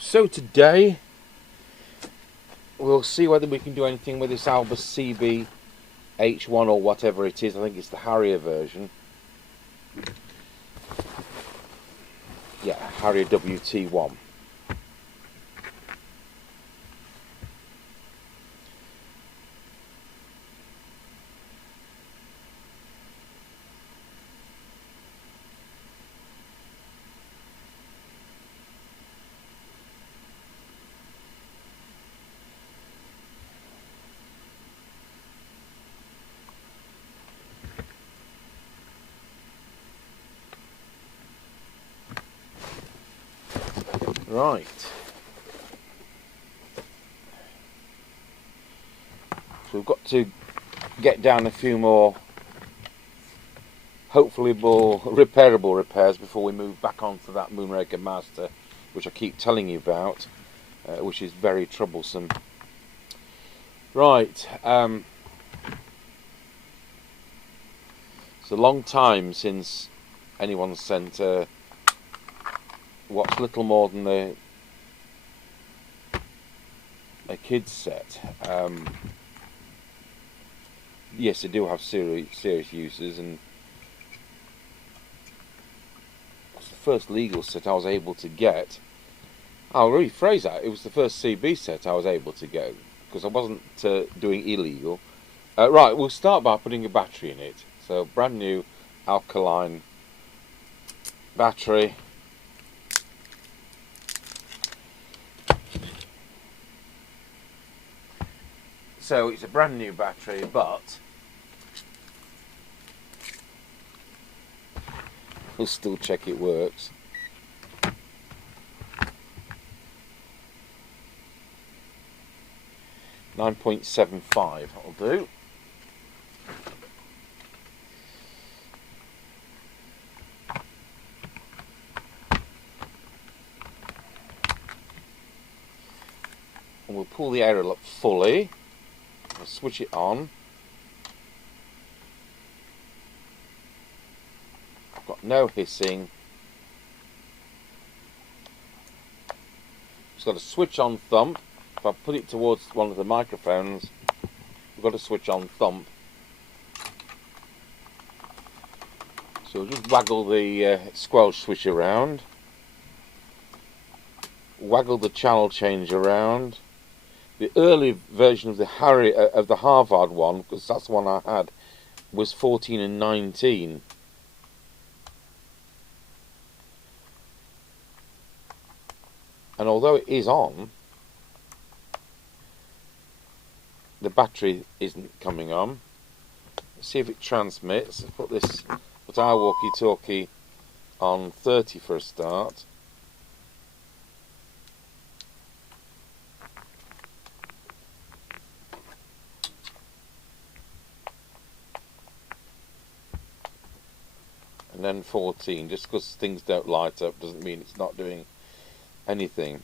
So today we'll see whether we can do anything with this Alba CB H1 or whatever it is. I think it's the Harrier version. Yeah, Harrier WT1. Right. So we've got to get down a few more, hopefully more repairable repairs before we move back onto that Moonraker Master, which I keep telling you about, which is very troublesome. Right. It's a long time since anyone sent what's little more than a kid's set. Yes, they do have serious uses, and it's the first legal set I was able to get. I'll rephrase that. It was the first CB set I was able to get because I wasn't doing illegal. Right, we'll start by putting a battery in it. So brand new alkaline battery. So it's a brand new battery, but we'll still check it works. .75 that'll do. And we'll pull the aerial up fully. I'll switch it on. I've got no hissing. Just got a switch on thump. If I put it towards one of the microphones, we've got a switch on thump. So we'll just waggle the squelch switch around. Waggle the channel change around. The early version of the Harvard one, because that's the one I had, was 14 and 19. And although it is on, the battery isn't coming on. Let's see if it transmits. Let's put our walkie-talkie on 30 for a start. And then 14. Just because things don't light up doesn't mean it's not doing anything.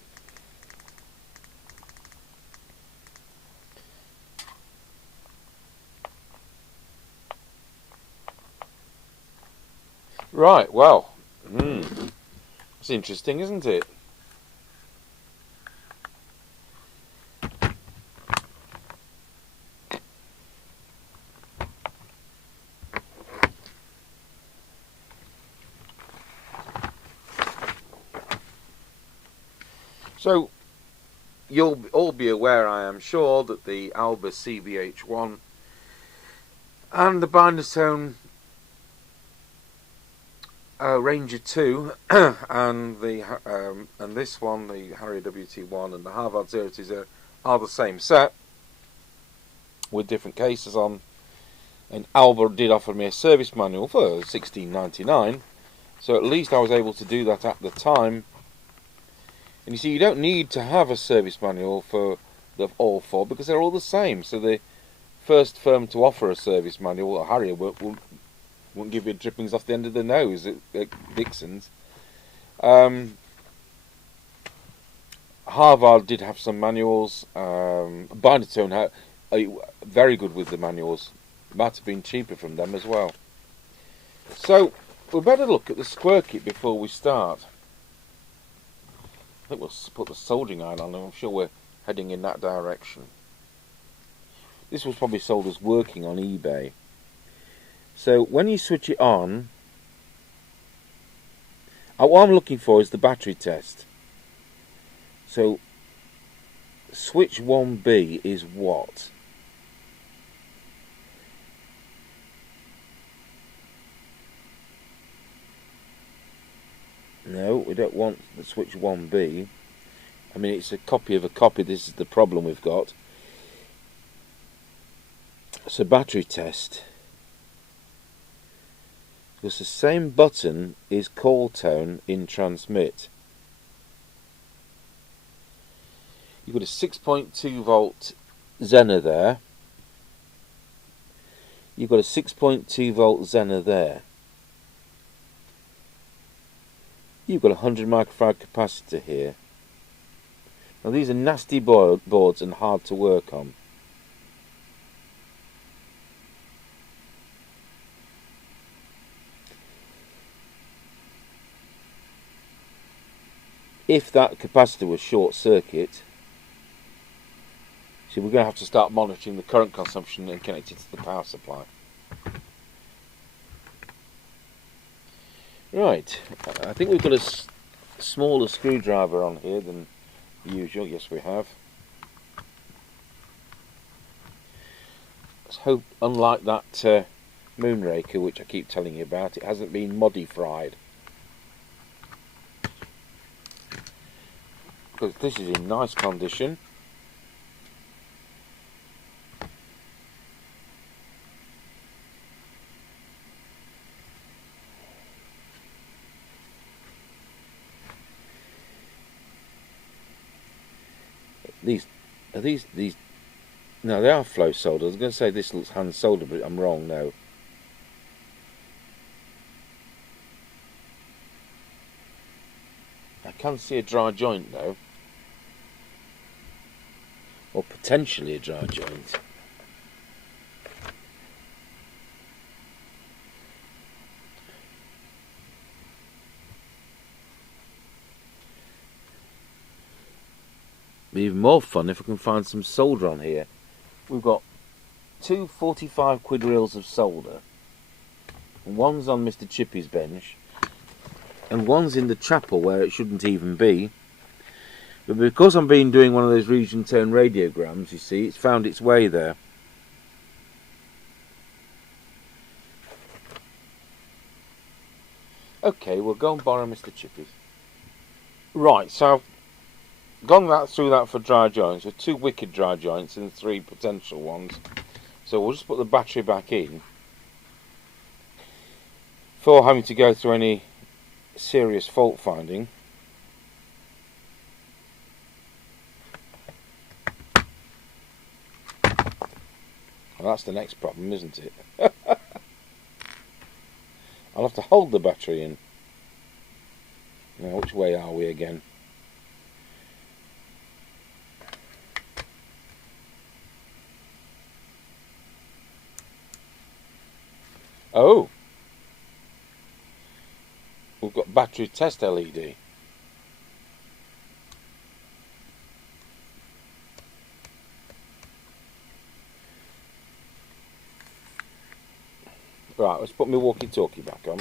Right, well, that's interesting, isn't it? So, you'll all be aware, I am sure, that the Alba CBH1 and the Binderstone Ranger 2 and this one, the Harrier WT1 and the Harvard 020 are the same set with different cases on. And Alba did offer me a service manual for $16.99, so at least I was able to do that at the time. And you see, you don't need to have a service manual for all four because they're all the same. So the first firm to offer a service manual, Harrier, won't give you drippings off the end of the nose at Dixon's. Harvard did have some manuals. Binderstone had very good with the manuals. Might have been cheaper from them as well. So we better look at the square kit before we start. I think we'll put the soldering iron on, and I'm sure we're heading in that direction. This was probably sold as working on eBay. So when you switch it on, what I'm looking for is the battery test. So switch 1B is what? No, we don't want the switch 1B. I mean, it's a copy of a copy. This is the problem we've got. So battery test. Because the same button is call tone in transmit. You've got a 6.2 volt Zener there. You've got a 6.2 volt Zener there. You've got a 100 microfarad capacitor here. Now these are nasty boards and hard to work on. If that capacitor was short circuit, see, we're going to have to start monitoring the current consumption and connect it to the power supply. Right, I think we've got a smaller screwdriver on here than usual. Yes, we have. Let's hope, unlike that Moonraker, which I keep telling you about, it hasn't been modified. Because this is in nice condition. These no, they are flow soldered. I was going to say this looks hand soldered, but I'm wrong. No. I can see a dry joint though, or potentially a dry joint. Be even more fun if I can find some solder on here. We've got two 45 quid reels of solder. One's on Mr Chippie's bench, and one's in the chapel where it shouldn't even be. But because I've been doing one of those region tone radiograms, you see, it's found its way there. Okay, we'll go and borrow Mr Chippie's. Right, so I've gone through that for dry joints, with 2 wicked dry joints and 3 potential ones. So we'll just put the battery back in before having to go through any serious fault finding. Well, that's the next problem, isn't it? I'll have to hold the battery in. Now, which way are we again? Oh! We've got battery test LED. Right, let's put my walkie-talkie back on.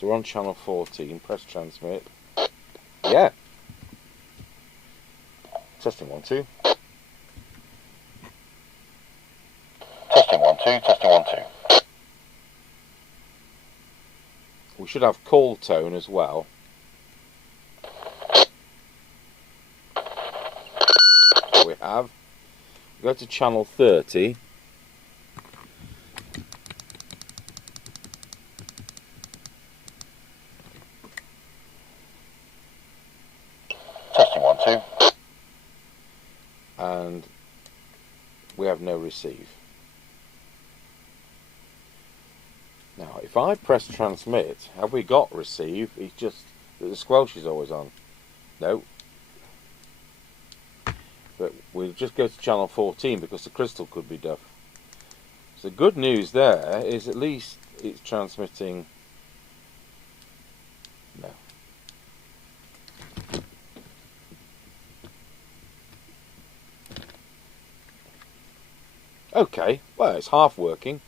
So we're on channel 14, press transmit. Yeah! Testing 1, 2. Testing 1, 2, testing 1, 2. We should have call tone as well. We have. Go to channel 30. Testing 1, 2. And we have no receive. Now, if I press transmit, have we got receive? It's just that the squelch is always on. No. But we'll just go to channel 14 because the crystal could be deaf. So the good news there is at least it's transmitting. No. Okay, well, it's half working.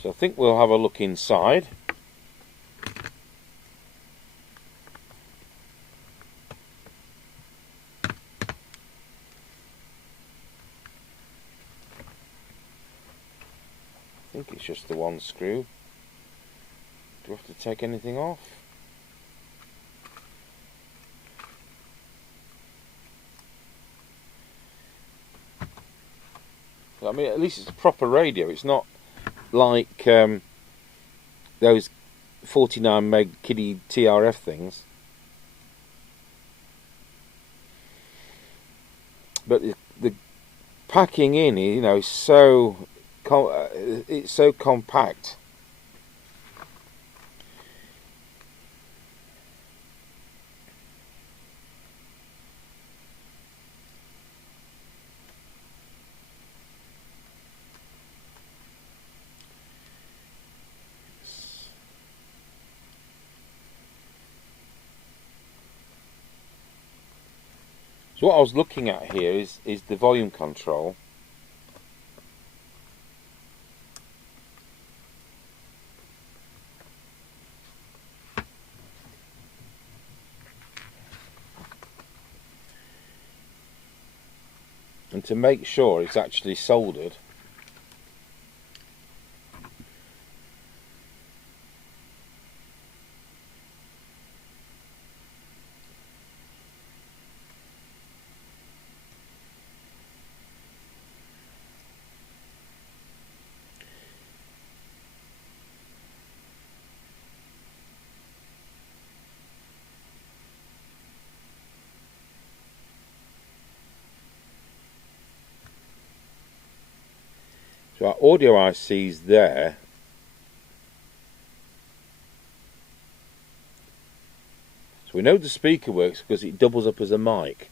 So I think we'll have a look inside. I think it's just the one screw. Do we have to take anything off? I mean, at least it's a proper radio. It's not like those 49 meg kiddie TRF things. But the packing in, you know, is so it's so compact. So what I was looking at here is the volume control. And to make sure it's actually soldered, so our audio IC's there. So we know the speaker works because it doubles up as a mic.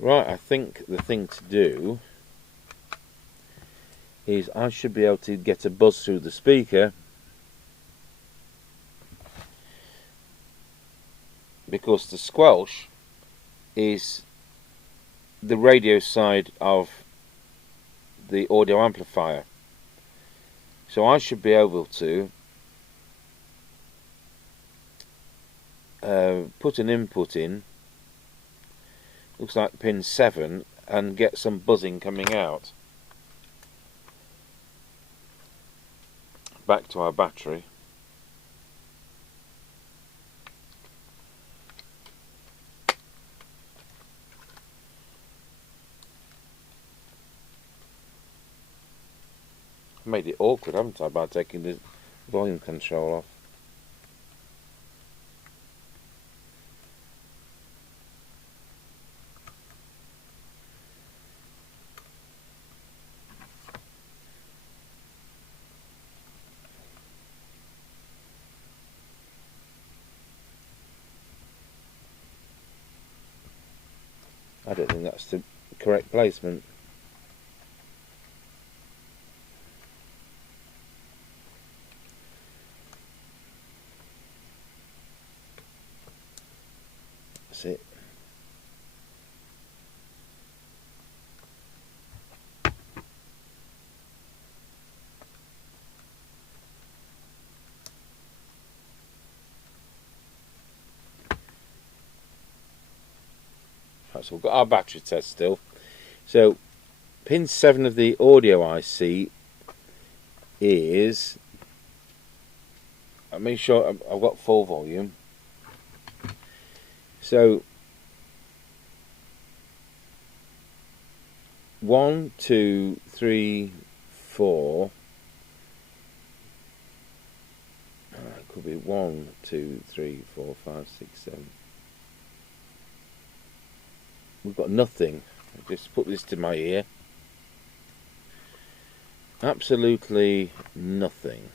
Right, I think the thing to do is I should be able to get a buzz through the speaker, because the squelch is the radio side of the audio amplifier. So I should be able to put an input in, looks like pin 7, and get some buzzing coming out. Back to our battery. I made it awkward, haven't I, by taking the volume control off. I don't think that's the correct placement. That's it. Right, so we've got our battery test still. So pin 7 of the audio IC is, I make sure I've got full volume. So 1, 2, 3, 4. It could be 1, 2, 3, 4, 5, 6, 7. We've got nothing. I'll just put this to my ear. Absolutely nothing.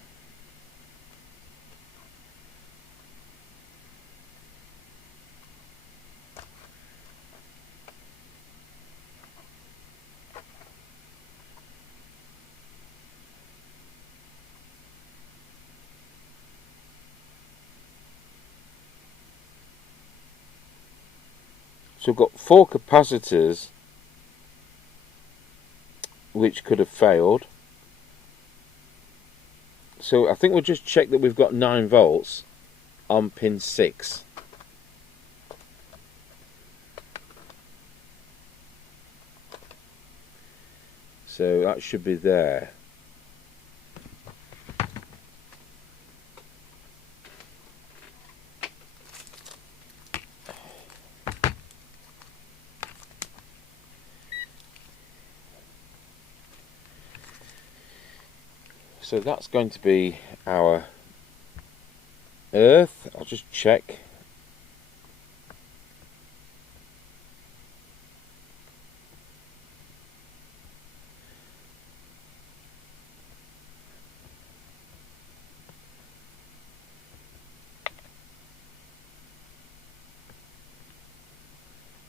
So we've got 4 capacitors which could have failed. So I think we'll just check that we've got 9 volts on pin 6. So that should be there. So that's going to be our earth. I'll just check.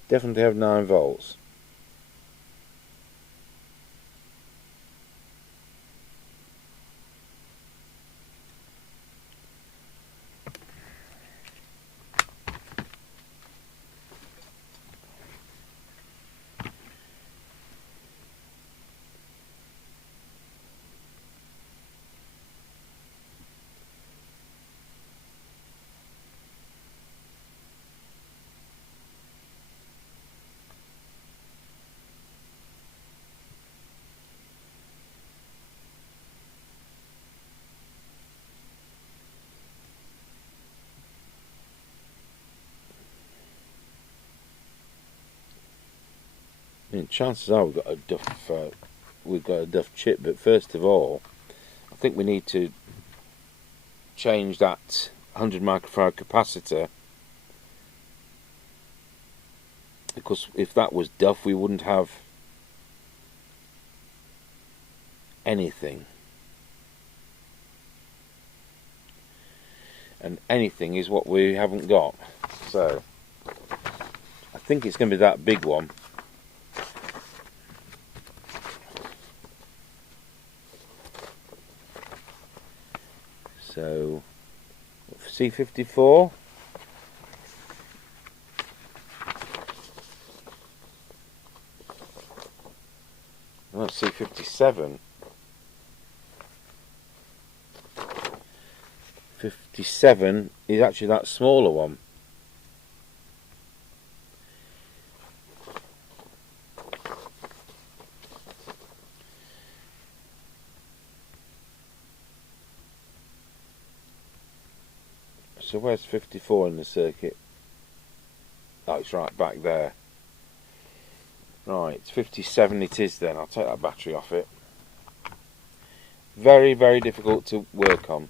Definitely have 9 volts. I mean, chances are we've got a duff chip, but first of all, I think we need to change that 100 microfarad capacitor, because if that was duff, we wouldn't have anything. And anything is what we haven't got. So I think it's going to be that big one. So C54. That's C57. 57 is actually that smaller one. So where's 54 in the circuit? Oh, it's right back there. Right, 57 it is then. I'll take that battery off it. Very, very difficult to work on.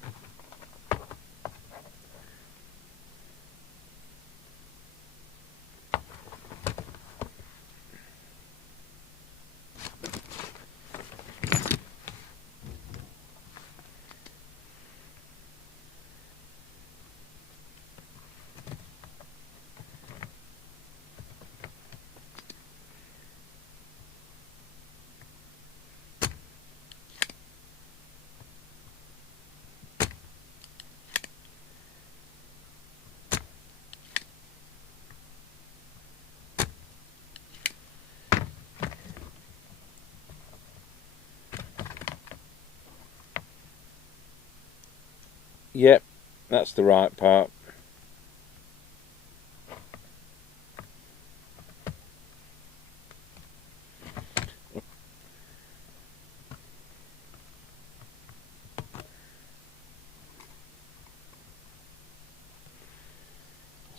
Yep, that's the right part.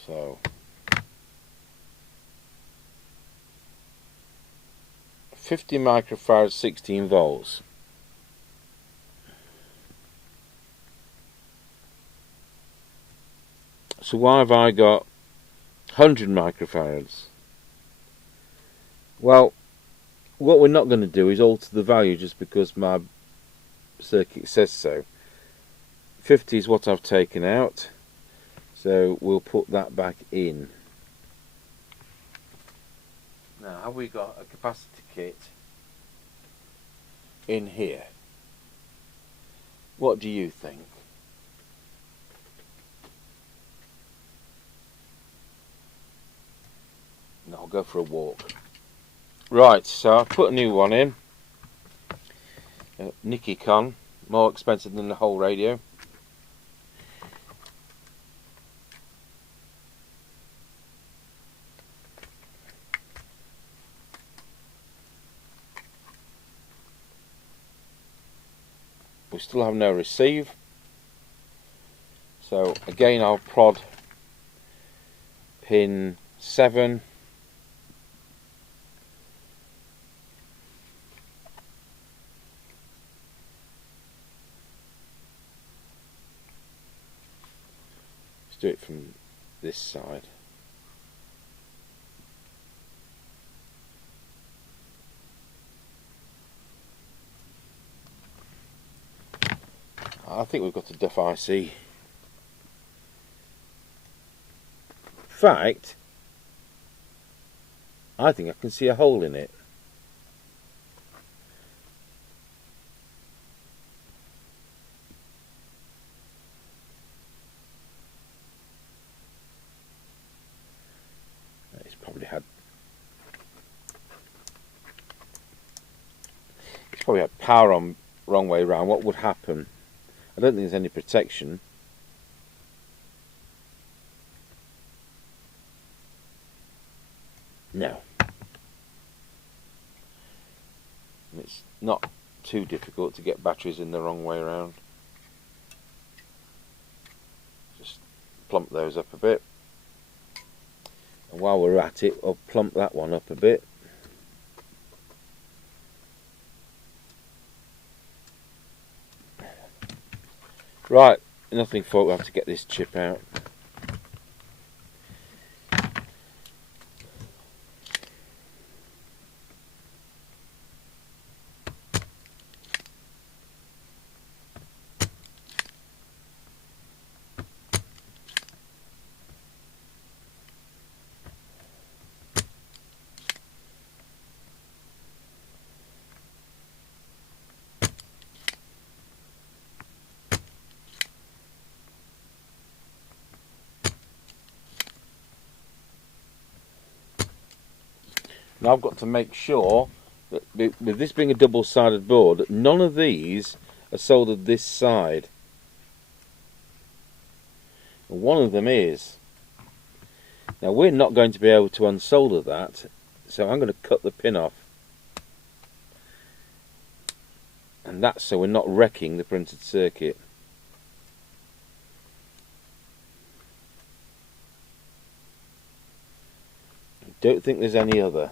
So 50 microfarads, 16 volts. So why have I got 100 microfarads? Well, what we're not going to do is alter the value just because my circuit says so. 50 is what I've taken out, so we'll put that back in. Now, have we got a capacitor kit in here? What do you think? No, go for a walk. Right, so I've put a new one in. Nikon, more expensive than the whole radio. We still have no receive, so again I'll prod pin 7, let's do it from this side. I think we've got a duff IC. In fact, I think I can see a hole in it. It's probably had power on wrong way round. What would happen? I don't think there's any protection. No. It's not too difficult to get batteries in the wrong way around. Just plump those up a bit. And while we're at it, I'll plump that one up a bit. Right, nothing for it, we'll have to get this chip out. Now I've got to make sure that with this being a double-sided board, that none of these are soldered this side. And one of them is. Now we're not going to be able to unsolder that, so I'm going to cut the pin off. And that's so we're not wrecking the printed circuit. I don't think there's any other.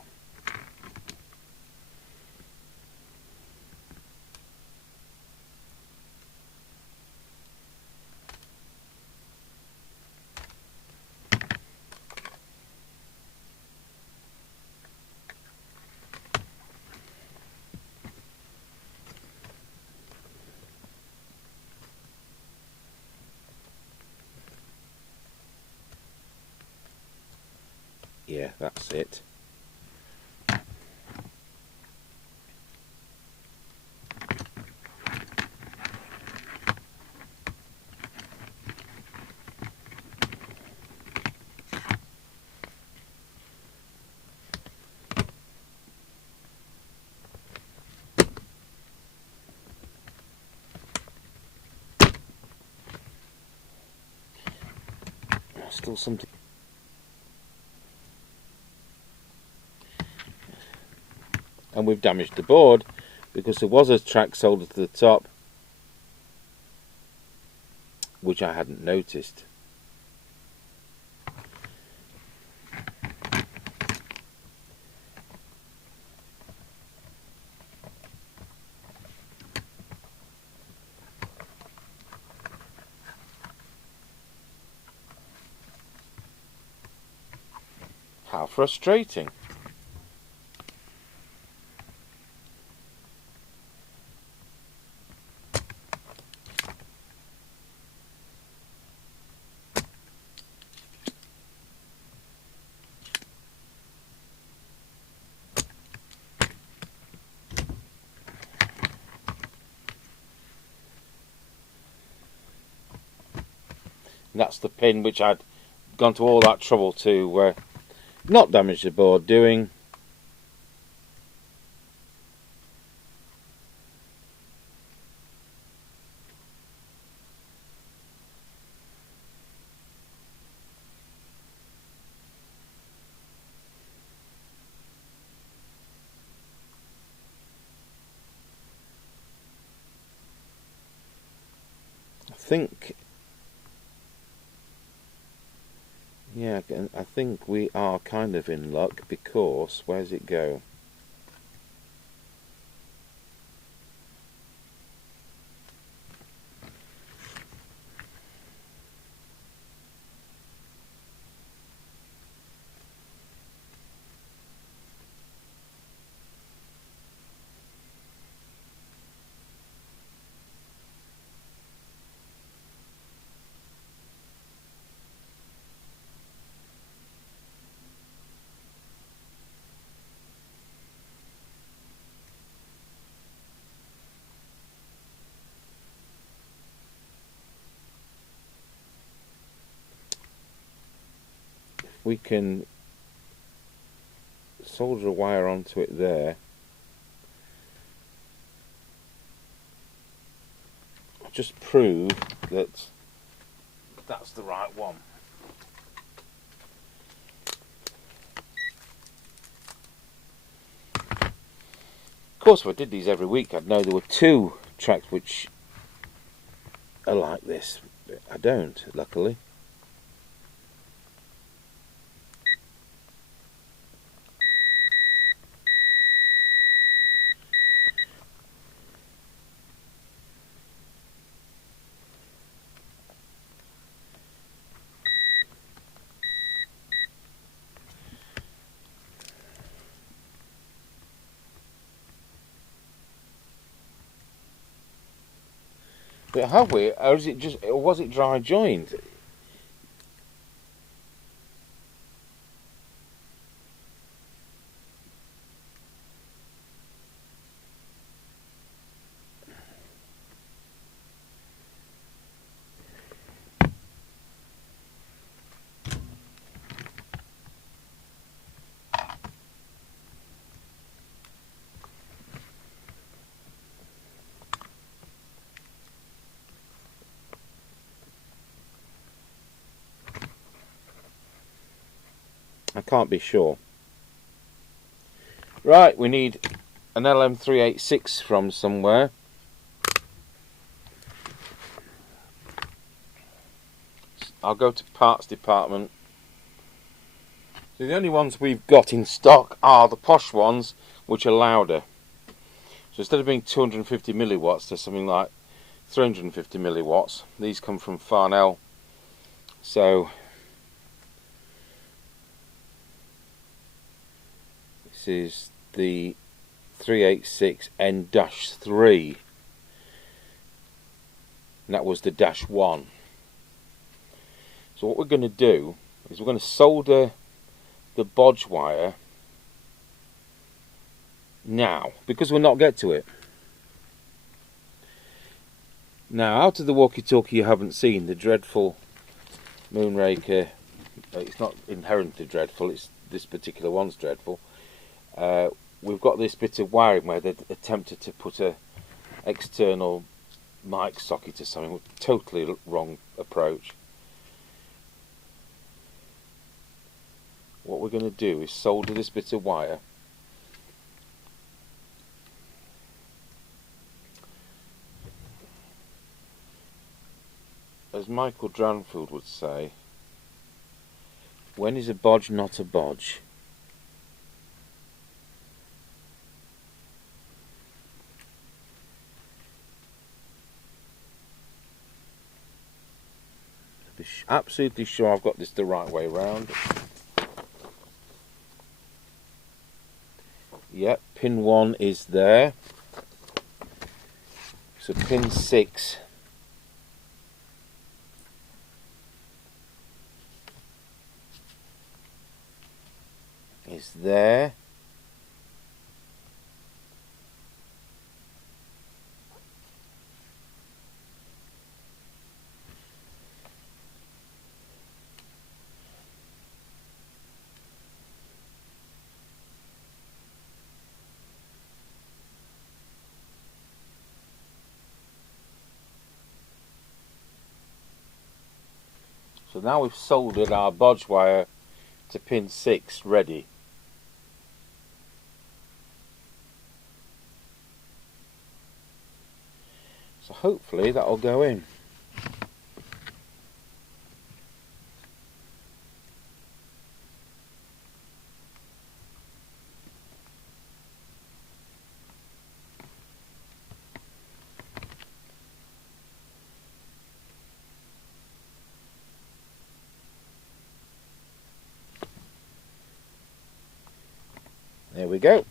Yeah, that's it. Still something. And we've damaged the board because there was a track soldered to the top which I hadn't noticed. How frustrating. And that's the pin which I'd gone to all that trouble to not damage the board doing. I think we are kind of in luck, because where's it go? We can solder a wire onto it there. Just prove that that's the right one. Of course, if I did these every week, I'd know there were 2 tracks which are like this. But I don't, luckily. But have we, or is it just, or was it dry joined? I can't be sure. Right, we need an LM386 from somewhere. I'll go to parts department. So the only ones we've got in stock are the posh ones, which are louder. So instead of being 250 milliwatts, they're something like 350 milliwatts. These come from Farnell. So this is the 386N-3, and that was the -1. So what we're going to do is we're going to solder the bodge wire now, because we'll not get to it. Now, out of the walkie-talkie you haven't seen, the dreadful Moonraker, it's not inherently dreadful, it's this particular one's dreadful. We've got this bit of wiring where they attempted to put a external mic socket or something. Totally wrong approach. What we're going to do is solder this bit of wire as Michael Dranfield would say, when is a bodge not a bodge? Be absolutely sure I've got this the right way round. Yep, pin 1 is there. So pin 6 is there. So now we've soldered our bodge wire to pin 6 ready. So hopefully that'll go in. There we go.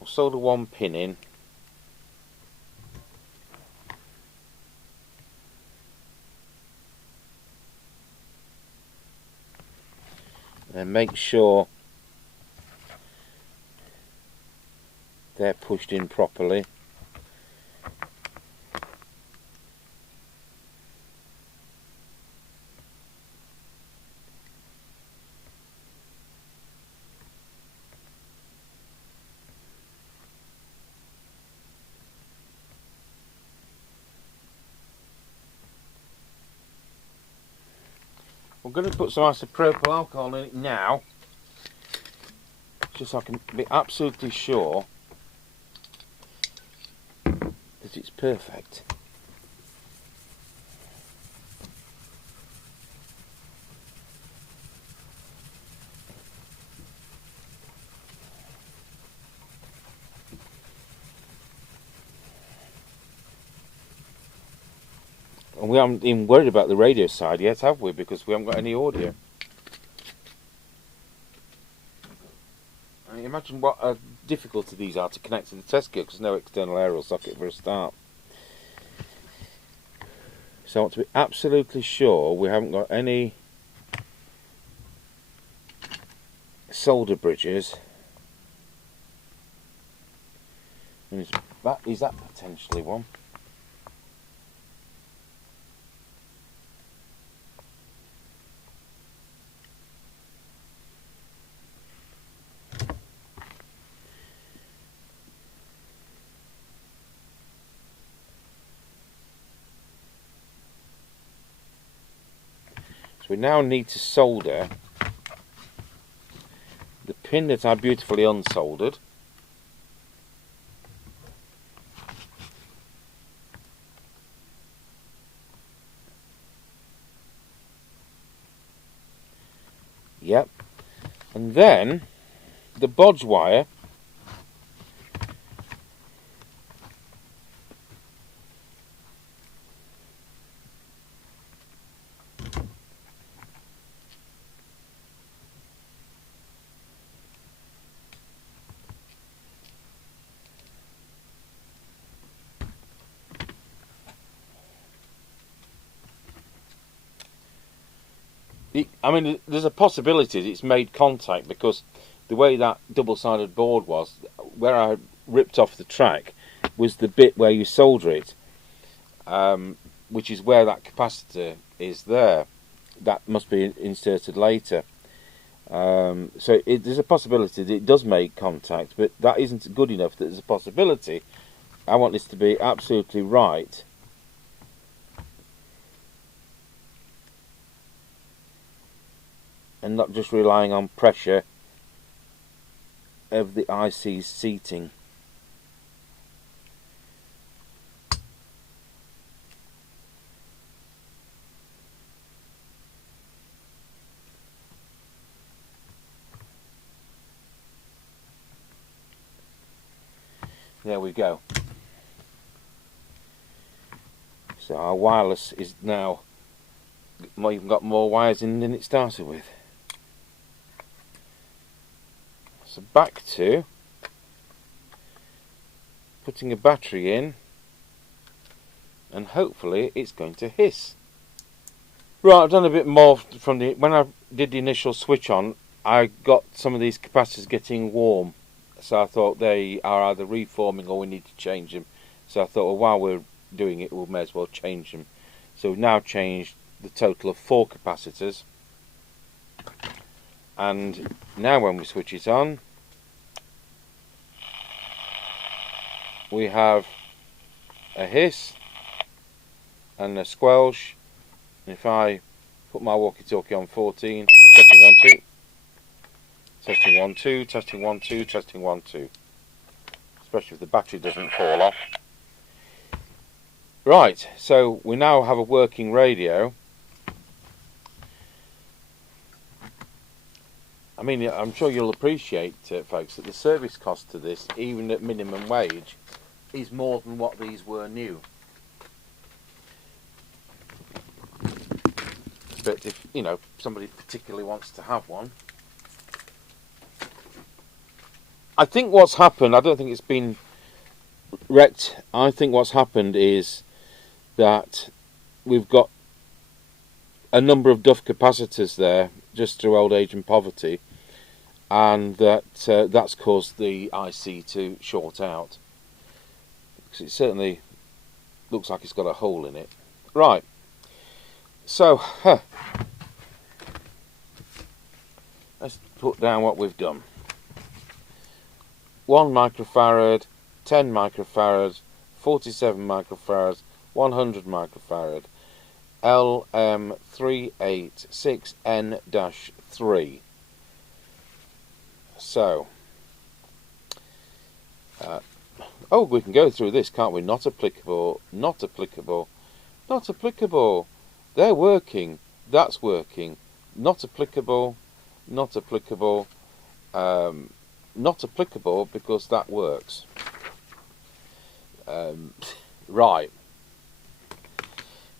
I'll solder one pin in. And make sure they're pushed in properly. I'm going to put some isopropyl alcohol in it now, just so I can be absolutely sure that it's perfect. And we haven't even worried about the radio side yet, have we? Because we haven't got any audio. I mean, imagine what a difficulty these are to connect to the test gear, because there's no external aerial socket for a start. So I want to be absolutely sure we haven't got any solder bridges. And is that potentially one? We now need to solder the pin that I beautifully unsoldered. Yep. And then the bodge wire I mean, there's a possibility that it's made contact, because the way that double-sided board was, where I ripped off the track, was the bit where you solder it, which is where that capacitor is there. That must be inserted later. So there's a possibility that it does make contact, but that isn't good enough that there's a possibility. I want this to be absolutely right. And not just relying on pressure of the IC's seating. There we go. So our wireless is now even got more wires in than it started with. So back to putting a battery in, and hopefully it's going to hiss. Right, I've done a bit more from when I did the initial switch on, I got some of these capacitors getting warm, so I thought they are either reforming or we need to change them. So I thought, well, while we're doing it, we may as well change them. So we've now changed the total of 4 capacitors. And now when we switch it on, we have a hiss and a squelch. And if I put my walkie-talkie on 14, testing 1 2, testing 1 2, testing 1 2, testing 1 2, especially if the battery doesn't fall off. Right, so we now have a working radio. I mean, I'm sure you'll appreciate, folks, that the service cost to this, even at minimum wage, is more than what these were new. But if, you know, somebody particularly wants to have one. I think what's happened, I don't think it's been wrecked. I think what's happened is that we've got a number of duff capacitors there, just through old age and poverty, and that's caused the IC to short out. Because it certainly looks like it's got a hole in it. Right, so let's put down what we've done. 1 microfarad, 10 microfarads, 47 microfarads, 100 microfarad, LM386N-3. So, oh, we can go through this, can't we? Not applicable, not applicable, not applicable. They're working, that's working. Not applicable, not applicable, not applicable because that works. Right.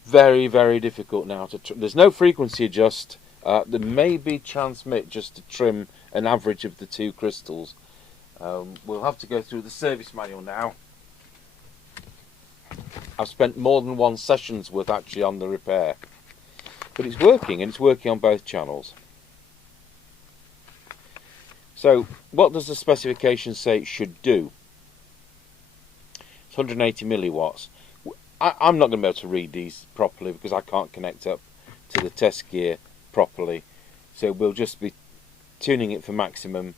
Very, very difficult now to there's no frequency adjust. There may be transmit just to trim an average of the two crystals. We'll have to go through the service manual now. I've spent more than one session's worth actually on the repair, but it's working, and it's working on both channels. So what does the specification say it should do? It's 180 milliwatts. I'm not going to be able to read these properly because I can't connect up to the test gear properly, so we'll just be tuning it for maximum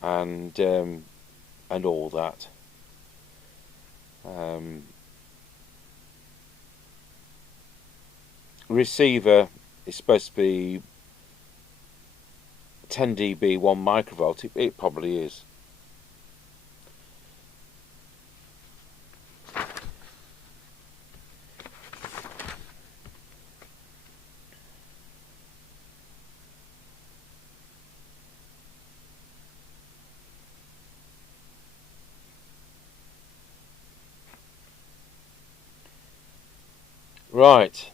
and all that. Receiver is supposed to be 10 dB 1 microvolt. It probably is. Right.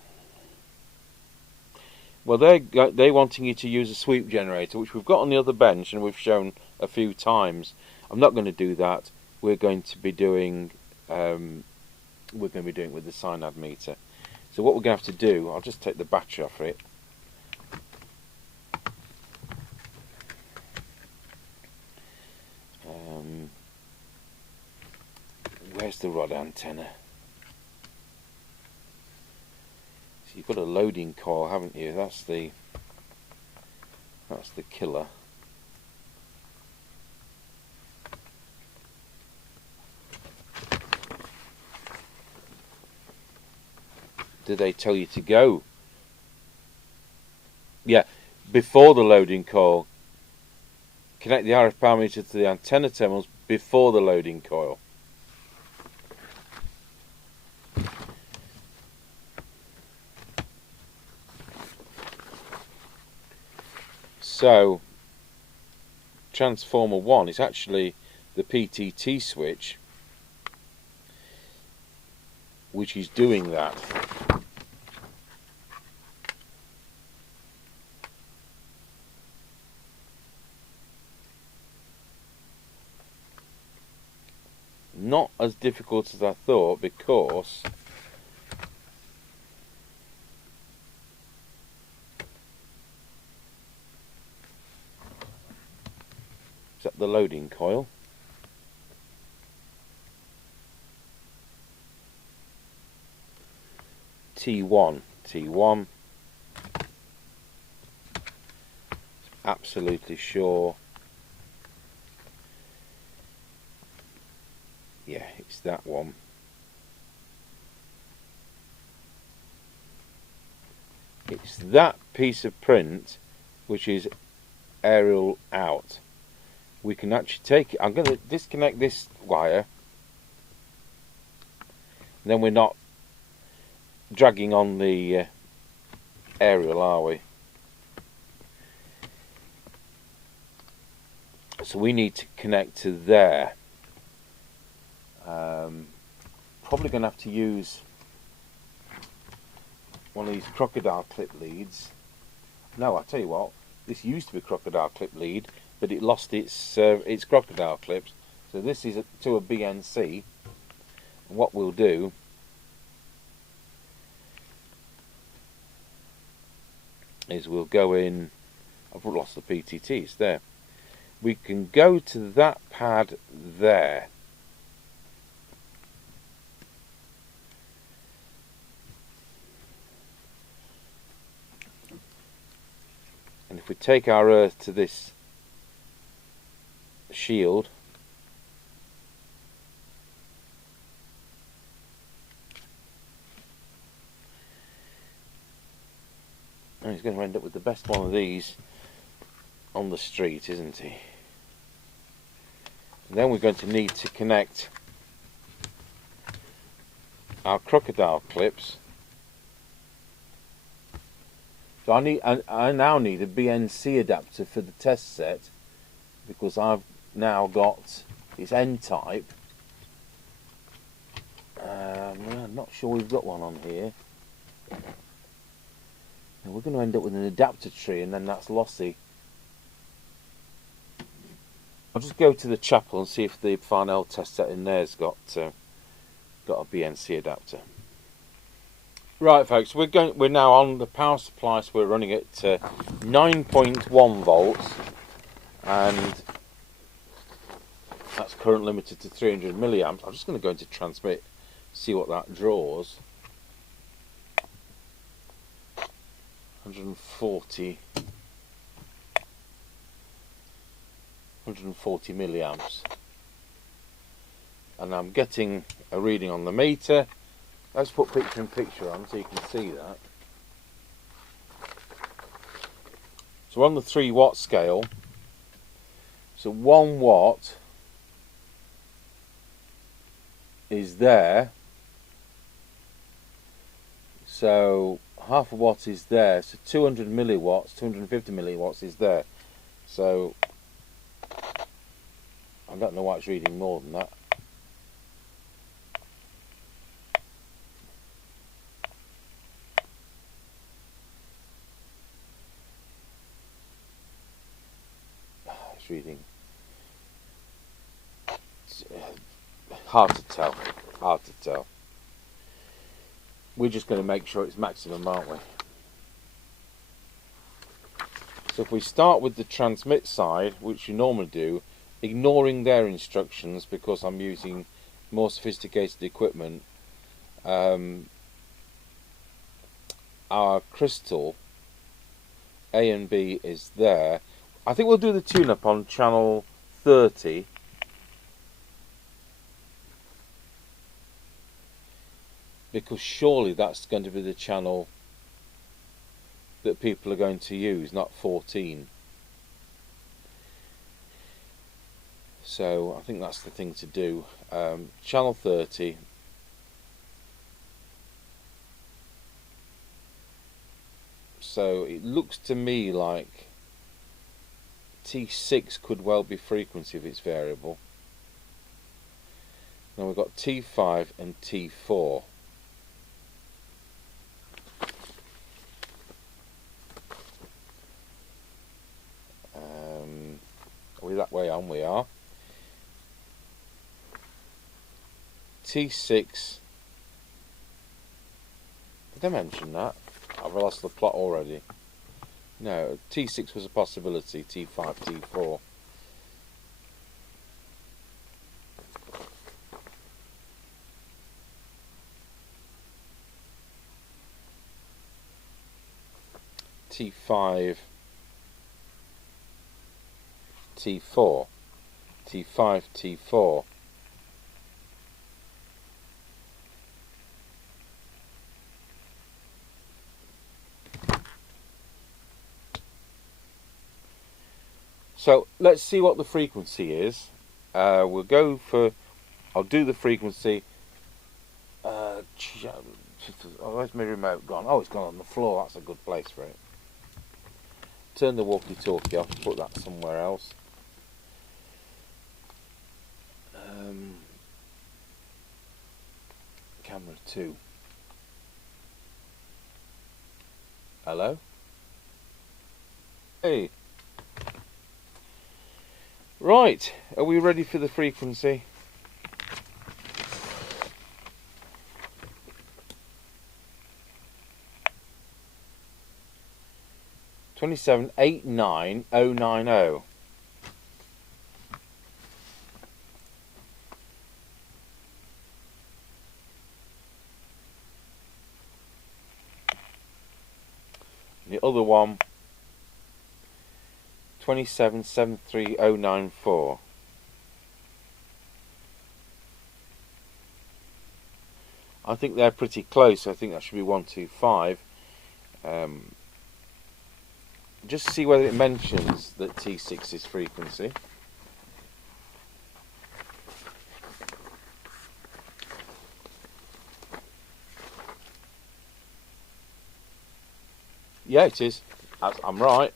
Well, they're wanting you to use a sweep generator, which we've got on the other bench and we've shown a few times. I'm not going to do that. We're going to be doing it with the cyanide meter. So what we're going to have to do, I'll just take the battery off it. Where's the rod antenna? So you've got a loading coil, haven't you? That's the killer. Do they tell you to go? Yeah, before the loading coil. Connect the RF power meter to the antenna terminals before the loading coil. So, transformer 1 is actually the PTT switch, which is doing that. Not as difficult as I thought, because is that the loading coil? T1. Absolutely sure. Yeah, It's that one. It's that piece of print which is aerial out. We can actually take it. I'm going to disconnect this wire, then we're not dragging on the aerial, are we? So we need to connect to there. Probably going to have to use one of these crocodile clip leads. No, I'll tell you what, this used to be a crocodile clip lead, but it lost its crocodile clips. So this is to a BNC. And what we'll do is we'll go in. I've lost the PTT. It's there. We can go to that pad there. And if we take our earth to this shield, and he's going to end up with the best one of these on the street, isn't he? And then we're going to need to connect our crocodile clips. So I now need a BNC adapter for the test set, because I've now got this N-type. I'm not sure we've got one on here. And we're going to end up with an adapter tree, and then that's lossy. I'll just go to the chapel and see if the Farnell test set in there's got a BNC adapter. Right, folks, we're now on the power supply, so we're running at 9.1 volts, and that's current limited to 300 milliamps. I'm just going to go into transmit, see what that draws. 140 milliamps, and I'm getting a reading on the meter. Let's put picture in picture on so you can see that. So we're on the 3 watt scale. So 1 watt is there. So half a watt is there. So 200 milliwatts, 250 milliwatts is there. So I don't know why it's reading more than that. It's reading. It's hard to tell. Hard to tell. We're just going to make sure it's maximum, aren't we? So if we start with the transmit side, which you normally do, ignoring their instructions because I'm using more sophisticated equipment, our crystal A and B is there. I think we'll do the tune-up on channel 30. Because surely that's going to be the channel that people are going to use, not 14. So I think that's the thing to do. Channel 30. So it looks to me like T6 could well be frequency if it's variable. Now we've got T5 and T4. Are we that way on? We are. T6. Did I mention that? I've lost the plot already. No, T6 was a possibility. T5, T4. T5, T4, T5, T4. So let's see what the frequency is. We'll go for, I'll do the frequency. Oh, where's my remote gone? Oh, it's gone on the floor. That's a good place for it. Turn the walkie-talkie off, put that somewhere else. Camera 2. Hello? Hey. Right, are we ready for the frequency? $27,89090. The other one, 27,73094. I think they're pretty close. I think that should be 125. Just see whether it mentions that T6's frequency. Yeah, it is. I'm right.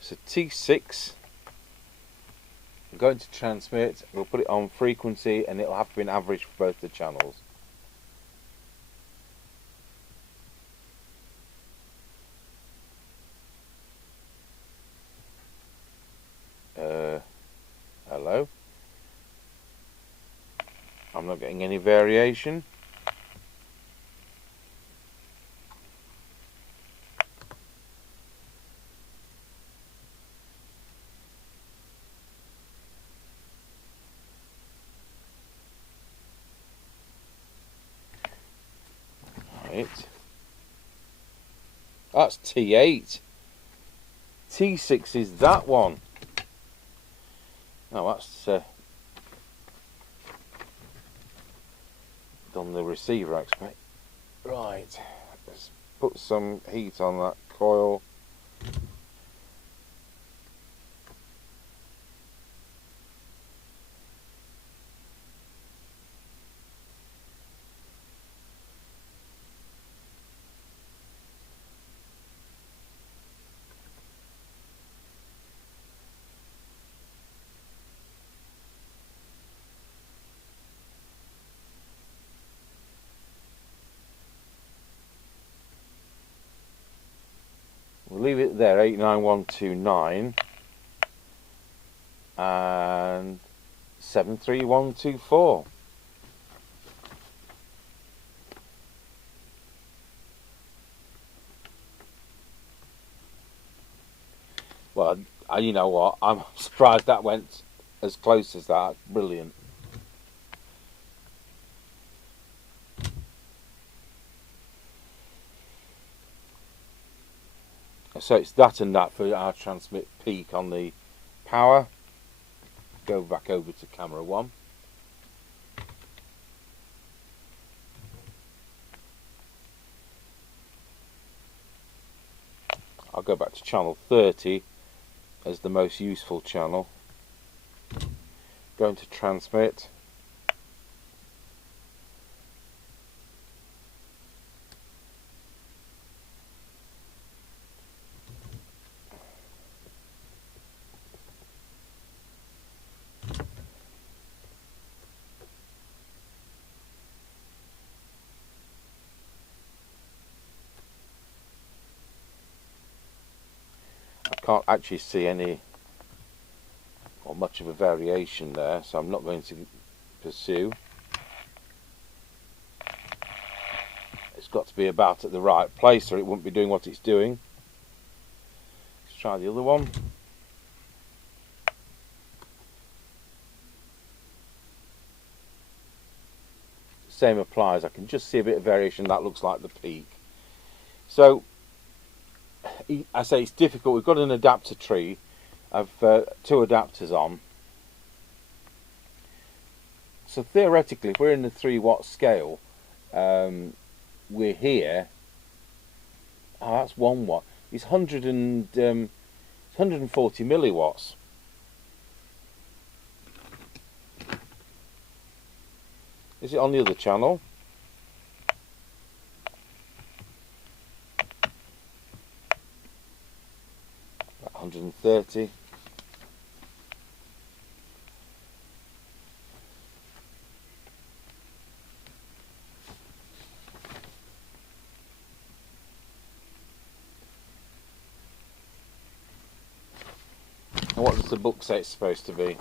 So T6, we're going to transmit, we'll put it on frequency and it'll have to be an average for both the channels. Hello? I'm not getting any variation. Right. That's T8. T6 is that one. No, that's on the receiver, I expect. Right, let's put some heat on that coil. We'll leave it there, 89129 and 73124. Well, you know what, I'm surprised that went as close as that. Brilliant. So it's that and that for our transmit peak on the power. Go back over to camera 1. I'll go back to channel 30 as the most useful channel. Going to transmit. Can't actually see any or much of a variation there, so I'm not going to pursue. It's got to be about at the right place or it wouldn't be doing what it's doing. Let's try the other one. Same applies. I can just see a bit of variation. That looks like the peak. So I say it's difficult. We've got an adapter tree of 2 adapters on. So theoretically, if we're in the 3 watt scale, we're here Oh, that's 1 watt. It's 140 milliwatts. Is it on the other channel? About 130. And what does the book say it's supposed to be?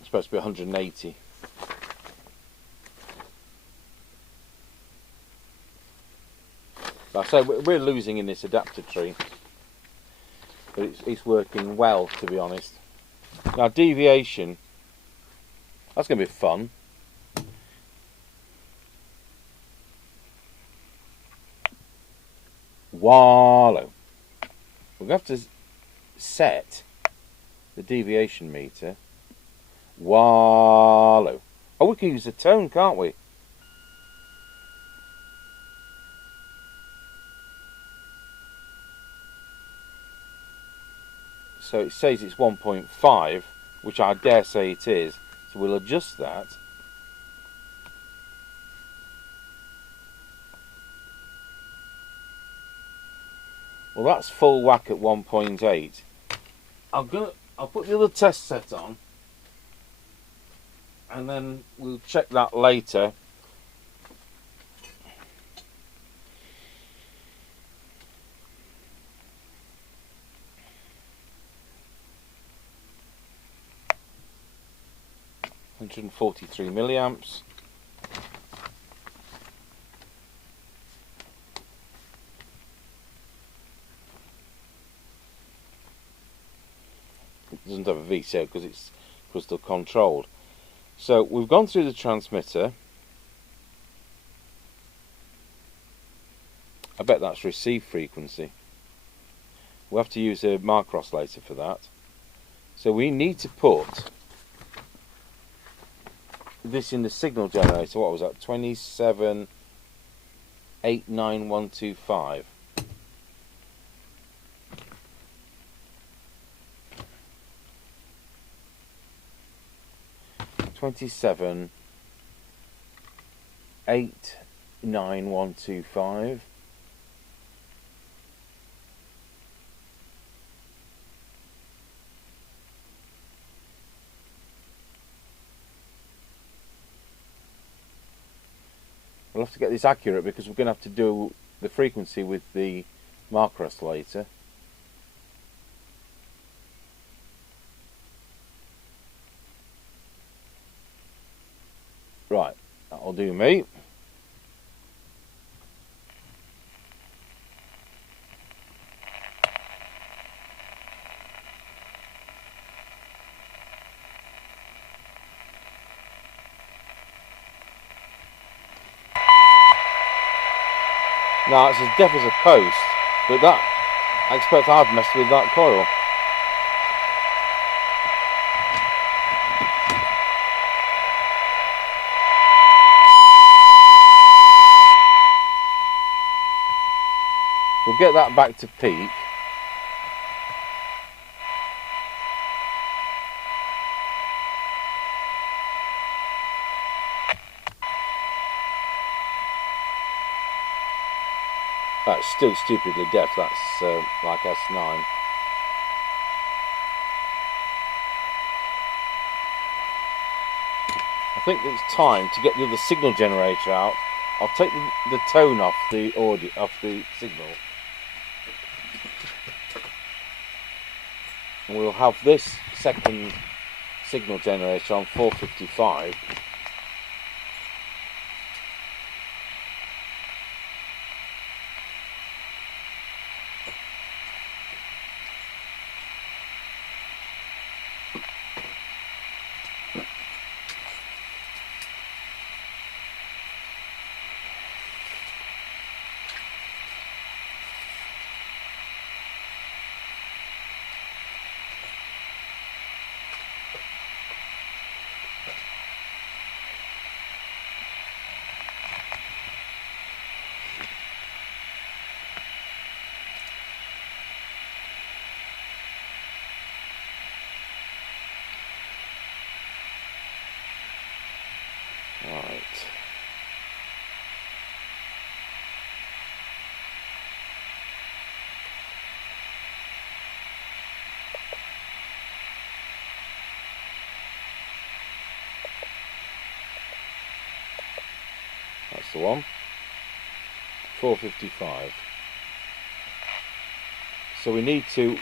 It's supposed to be 180. Like I say, we're losing in this adapter tree, but it's working well, to be honest. Now deviation, that's going to be fun. Wallow. We're going to have to set the deviation meter. Wallow. Oh, we can use the tone, can't we? So it says it's 1.5, which I dare say it is. So we'll adjust that. Well, that's full whack at 1.8. I'll put the other test set on, and then we'll check that later. £143 milliamps. It doesn't have a VCO because it's crystal controlled. So we've gone through the transmitter. I bet that's receive frequency. We'll have to use a marker oscillator for that. So we need to put this in the signal generator. What was that? 2789125. Twenty-seven 89125. We'll have to get this accurate because we're going to have to do the frequency with the marker oscillator. Right, that'll do me. Now it's as deaf as a post, but that, I expect I've messed with that coil. We'll get that back to peak. That's still stupidly deaf, that's like S9. I think it's time to get the other signal generator out. I'll take the tone off the audio, off the signal. And we'll have this second signal generator on 455. Right. That's the one. 455. So we need to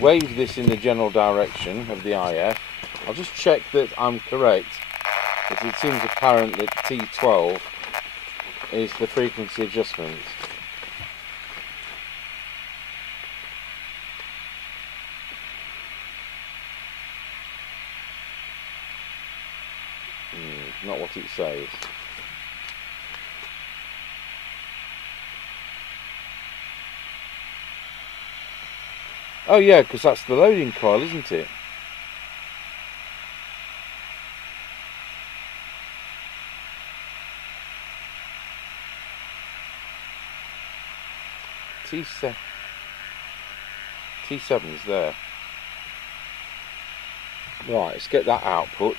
wave this in the general direction of the IF. I'll just check that I'm correct, because it seems apparent that T12 is the frequency adjustment. Not what it says. Oh yeah, because that's the loading coil, isn't it? T7's there. Right, let's get that output.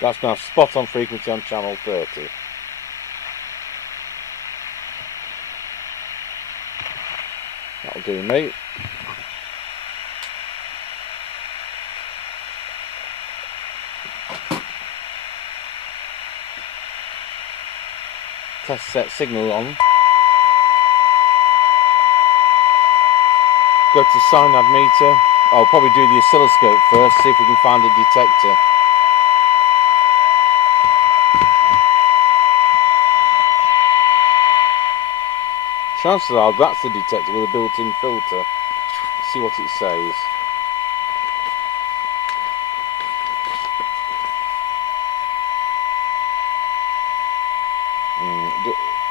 That's now spot on frequency on channel 30. That'll do, mate. Test set signal on. Go to synod meter. I'll probably do the oscilloscope first, see if we can find a detector. Chances are that's the detector with a built-in filter. Let's see what it says.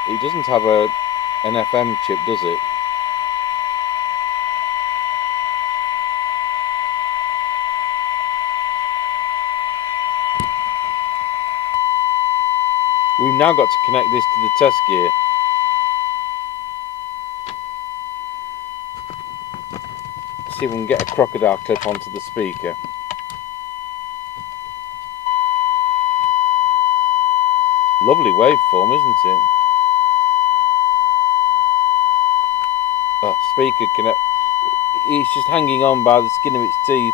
It doesn't have an FM chip, does it? We've now got to connect this to the test gear. See if we can get a crocodile clip onto the speaker. Lovely waveform, isn't it? Oh, speaker connect. It's just hanging on by the skin of its teeth.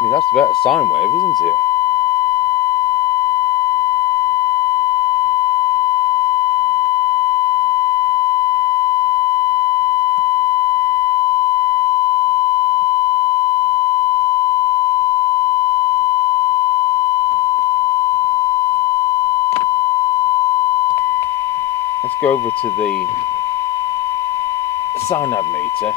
I mean, that's about a sine wave, isn't it? Let's go over to the synod meter.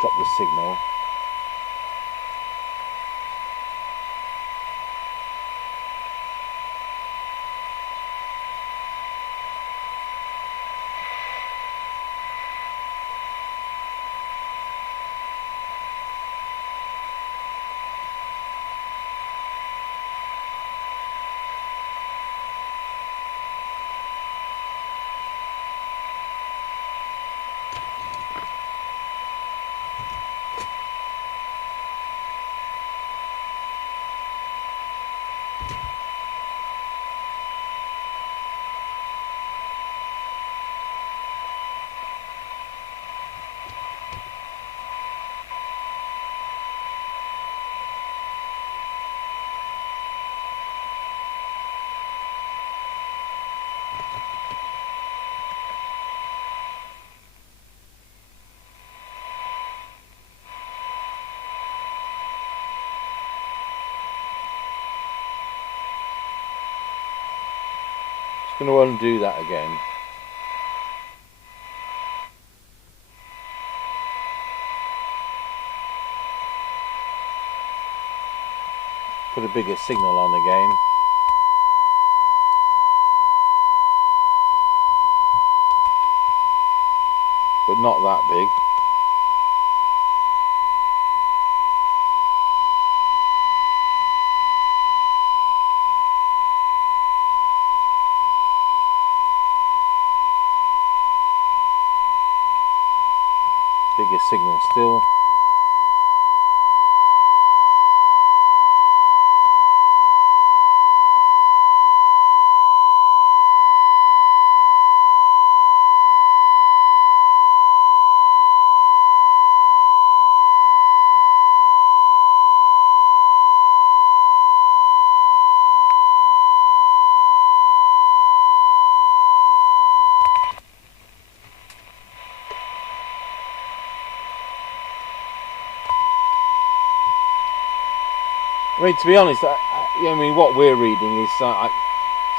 Drop the signal. Going to undo that again. Put a bigger signal on again. But not that big. Bigger signal still. I mean, to be honest, I mean, what we're reading is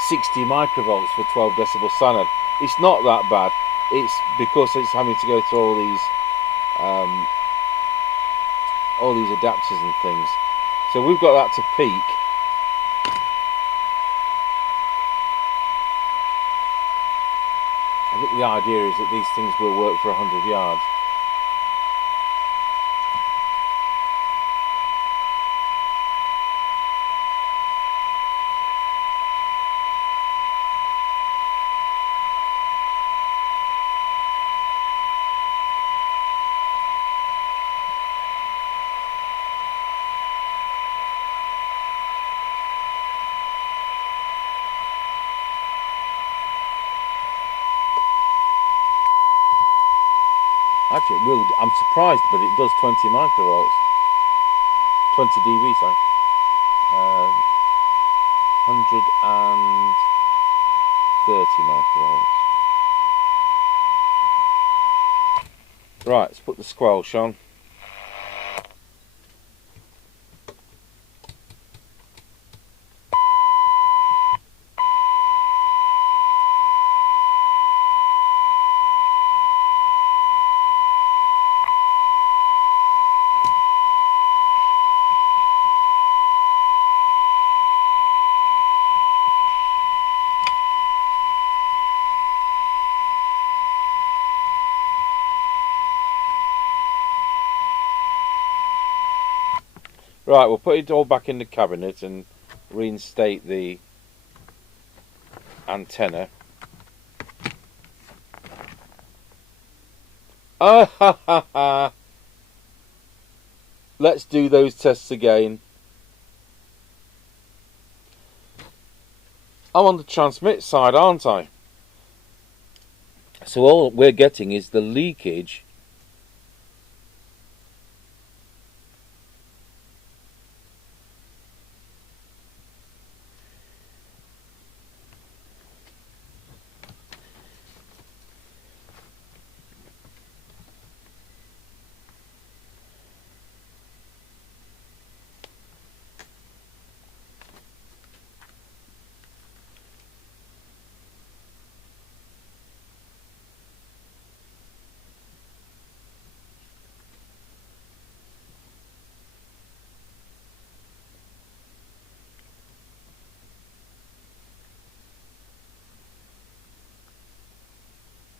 60 microvolts for 12 decibel standard. It's not that bad. It's because it's having to go through all these adapters and things. So we've got that to peak. I think the idea is that these things will work for 100 yards. Actually, it will. I'm surprised, but it does 20 microvolts. 20 dB, sorry. 130 microvolts. Right, let's put the squelch on. Right, we'll put it all back in the cabinet and reinstate the antenna. Ah ha ha ha! Let's do those tests again. I'm on the transmit side, aren't I? So all we're getting is the leakage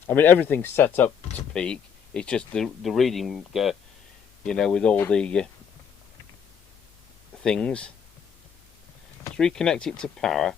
I mean, everything's set up to peak. It's just the reading, you know, with all the things. Let's reconnect it to power.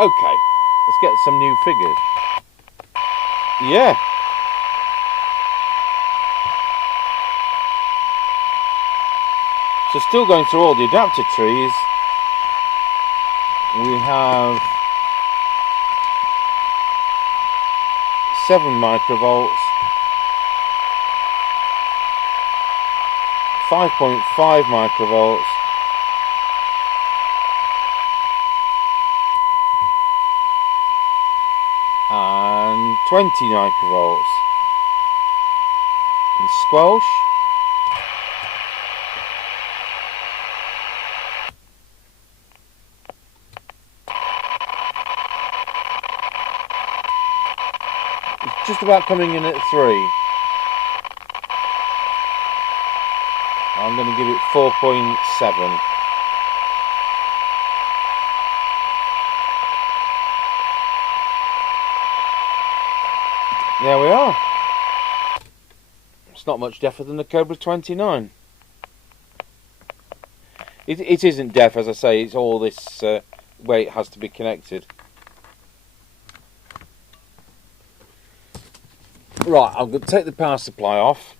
Okay, let's get some new figures. Yeah. So still going through all the adapter trees, we have 7 microvolts, 5.5 microvolts, and 20 microvolts. And squelch. It's just about coming in at 3. I'm going to give it 4.7. There we are. It's not much deafer than the Cobra 29. It isn't deaf, as I say, it's all this way it has to be connected. Right, I'm going to take the power supply off.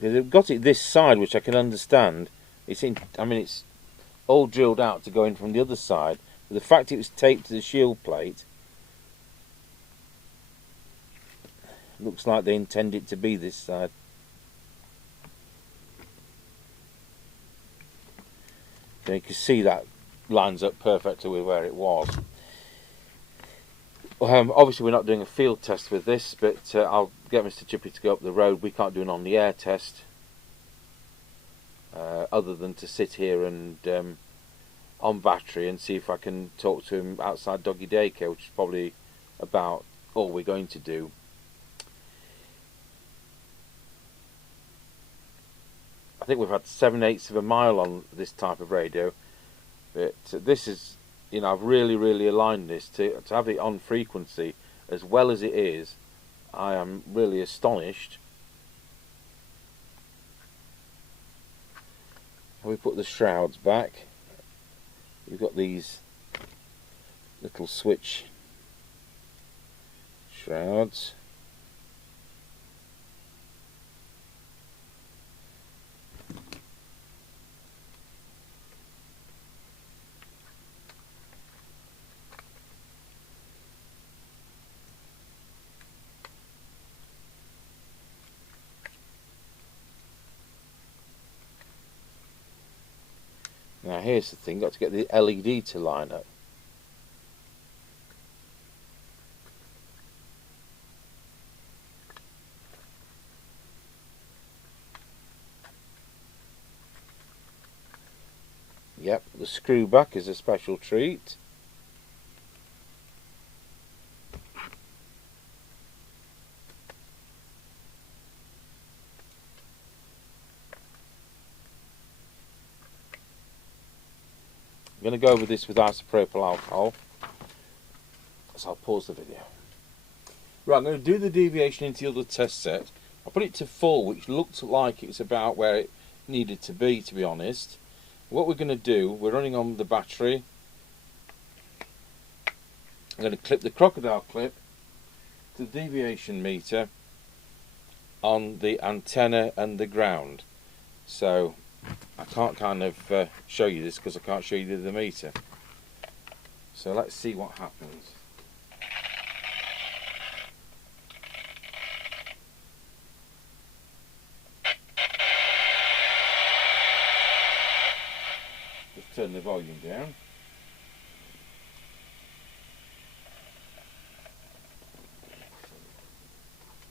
They've got it this side, which I can understand. It's all drilled out to go in from the other side. But the fact it was taped to the shield plate, looks like they intend it to be this side. You can see that lines up perfectly with where it was. Obviously we're not doing a field test with this, but I'll get Mr Chippie to go up the road. We can't do an on the air test other than to sit here and on battery and see if I can talk to him outside doggy daycare, which is probably about all we're going to do. I think we've had 7/8 of a mile on this type of radio, but this is, you know, I've really aligned this to have it on frequency as well as it is. I am really astonished. We put the shrouds back. We've got these little switch shrouds. Now here's the thing, got to get the LED to line up. Yep, the screw back is a special treat. I'm going to go over this with isopropyl alcohol, so I'll pause the video. Right, I'm going to do the deviation into the other test set. I put it to full, which looked like it's about where it needed to be honest. What we're going to do, we're running on the battery. I'm going to clip the crocodile clip to the deviation meter on the antenna and the ground. So I can't kind of show you this because I can't show you the meter. So let's see what happens. Just turn the volume down.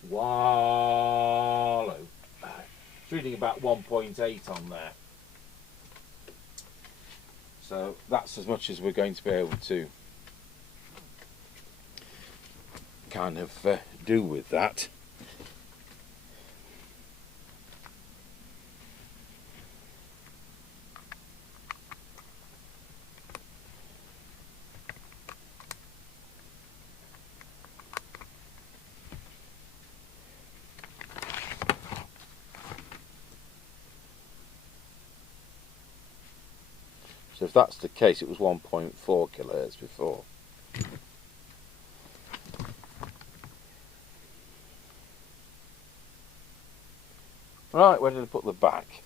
Wallow. It's reading about 1.8 on there. So that's as much as we're going to be able to kind of do with that. So if that's the case, it was 1.4 kilohertz before. Right, where did I put the back?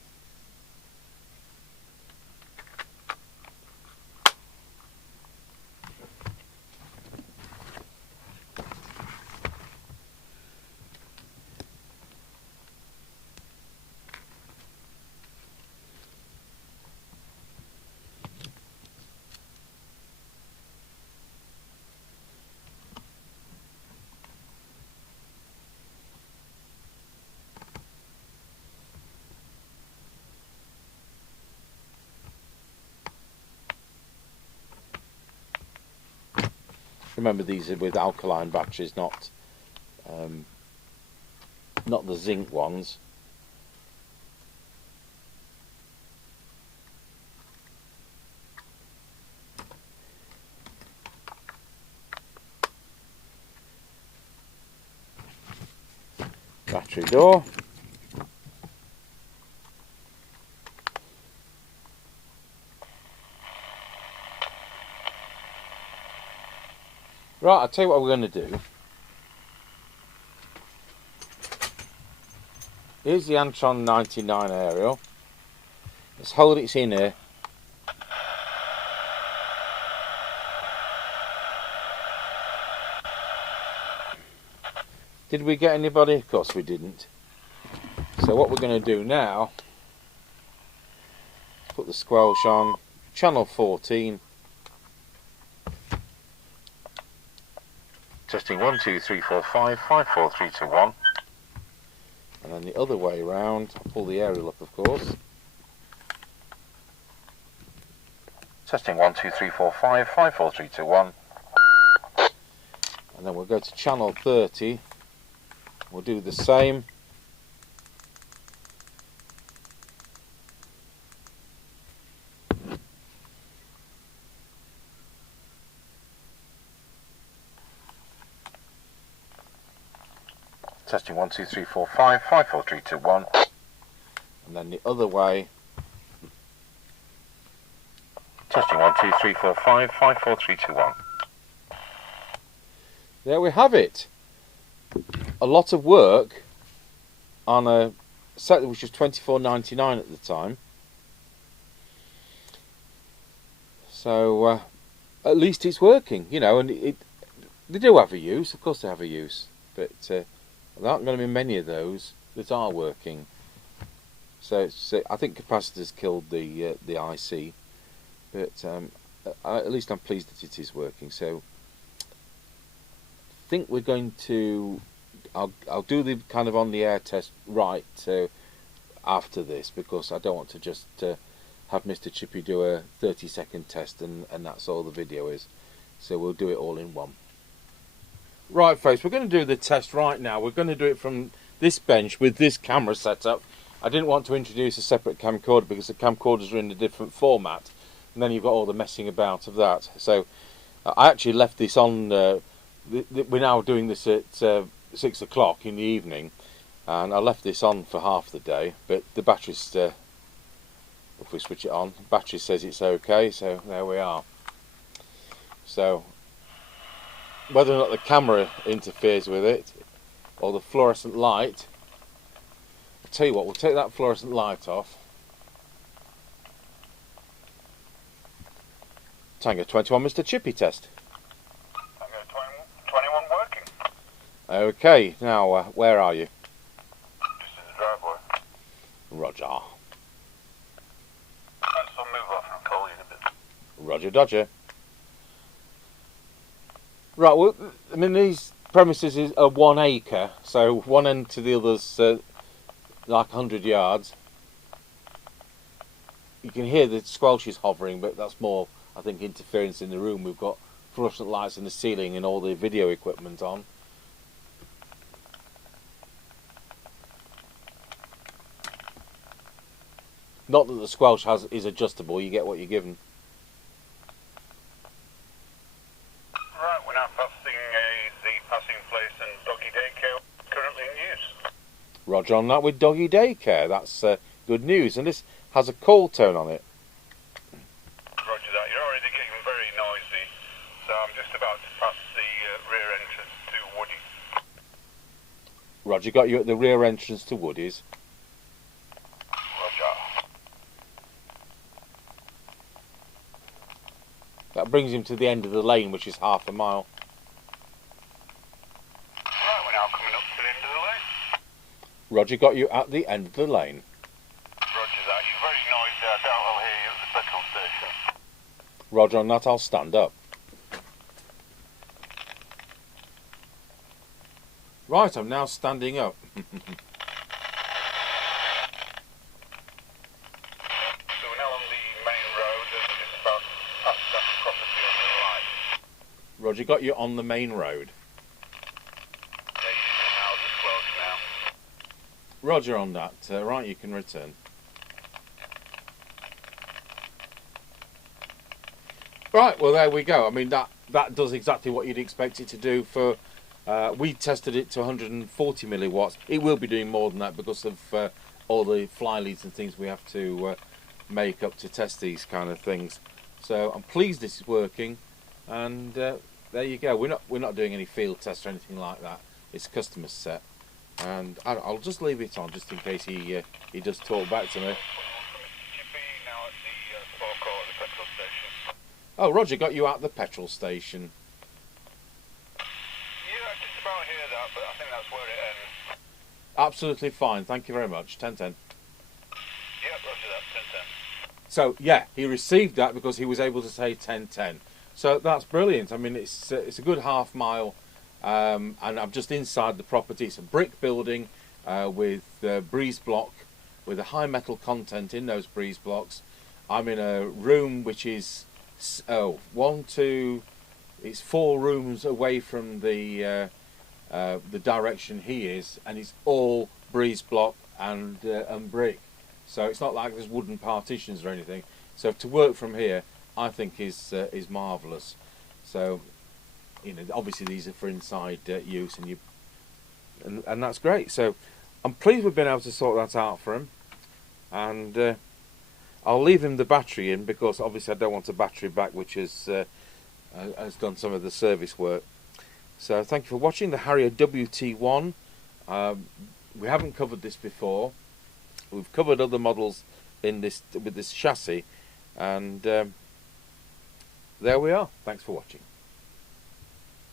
Remember, these are with alkaline batteries, not the zinc ones. Battery door. Right, I'll tell you what we're going to do. Here's the Antron 99 aerial. Let's hold it in here. Did we get anybody? Of course we didn't. So what we're going to do now, put the squelch on, channel 14. Testing 1, 2, 3, 4, 5, 5, 4, 3, 2, 1. And then the other way around, I'll pull the aerial up of course. Testing 1, 2, 3, 4, 5, 5, 4, 3, 2, 1. And then we'll go to channel 30. We'll do the same. Testing 1, 2, 3, 4, 5, 5, 4, 3, 2, 1. And then the other way. Testing 1, 2, 3, 4, 5, 5, 4, 3, 2, 1. There we have it. A lot of work on a set which was $24.99 at the time. So at least it's working, you know, and they do have a use, of course they have a use, but there aren't going to be many of those that are working. So I think capacitors killed the IC, but at least I'm pleased that it is working. So I think we're going to, I'll do the kind of on the air test right after this, because I don't want to just have Mr Chippie do a 30-second test and that's all the video is. So we'll do it all in one. Right folks, we're going to do the test right now. We're going to do it from this bench with this camera setup. I didn't want to introduce a separate camcorder because the camcorders are in a different format, and then you've got all the messing about of that. So I actually left this on, we're now doing this at 6 o'clock in the evening, and I left this on for half the day, but the battery's, if we switch it on, the battery says it's okay, so there we are. So whether or not the camera interferes with it, or the fluorescent light, I'll tell you what, we'll take that fluorescent light off. Tango 21 Mr Chippie test. Tango 21 working. Okay, now where are you? This is the driveway. Roger. I'll move off and I'll call you in a bit. Roger Dodger. Right, well, I mean, these premises are 1 acre, so one end to the other's like 100 yards. You can hear the squelches hovering, but that's more, I think, interference in the room. We've got fluorescent lights in the ceiling and all the video equipment on. Not that the squelch is adjustable. You get what you're given. Right, we're now passing the passing place and doggy daycare currently in use. Roger on that with doggy daycare. That's good news. And this has a call tone on it. Roger that. You're already getting very noisy, so I'm just about to pass the rear entrance to Woody. Roger, got you at the rear entrance to Woody's. Roger. That brings him to the end of the lane, which is half a mile. Right, we're now coming up to the end of the lane. Roger, got you at the end of the lane. Roger that. You're very noisy. I doubt I'll hear you at the petrol station. Roger on that, I'll stand up. Right, I'm now standing up. So we're now on the main road and just about past that property on the right. Roger, got you on the main road. Yeah, using now the squelch now. Roger on that. Right, you can return. Right, well there we go. I mean that does exactly what you'd expect it to do for. We tested it to 140 milliwatts. It will be doing more than that because of all the fly leads and things we have to make up to test these kind of things. So I'm pleased this is working, and there you go. We're not doing any field tests or anything like that. It's customer set, and I'll just leave it on just in case he does talk back to me. Mr Chippie now at the forecourt at the petrol station. Oh, Roger, got you at the petrol station. Yeah, I just about hear that, but I think that's where it ends. Absolutely fine. Thank you very much. 10-10. Yeah, roger that. 10-10. So yeah, he received that because he was able to say 10-10. So that's brilliant. I mean, it's a good half mile, and I'm just inside the property. It's a brick building with breeze block, with a high metal content in those breeze blocks. I'm in a room which is it's 4 rooms away from the direction he is, and it's all breeze block and brick. So it's not like there's wooden partitions or anything. So to work from here, I think is marvellous. So, you know, obviously these are for inside use, and that's great. So I'm pleased we've been able to sort that out for him, and I'll leave him the battery in because obviously I don't want a battery back which has done some of the service work. So thank you for watching the Harrier WT1. We haven't covered this before. We've covered other models in this with this chassis, and there we are. Thanks for watching.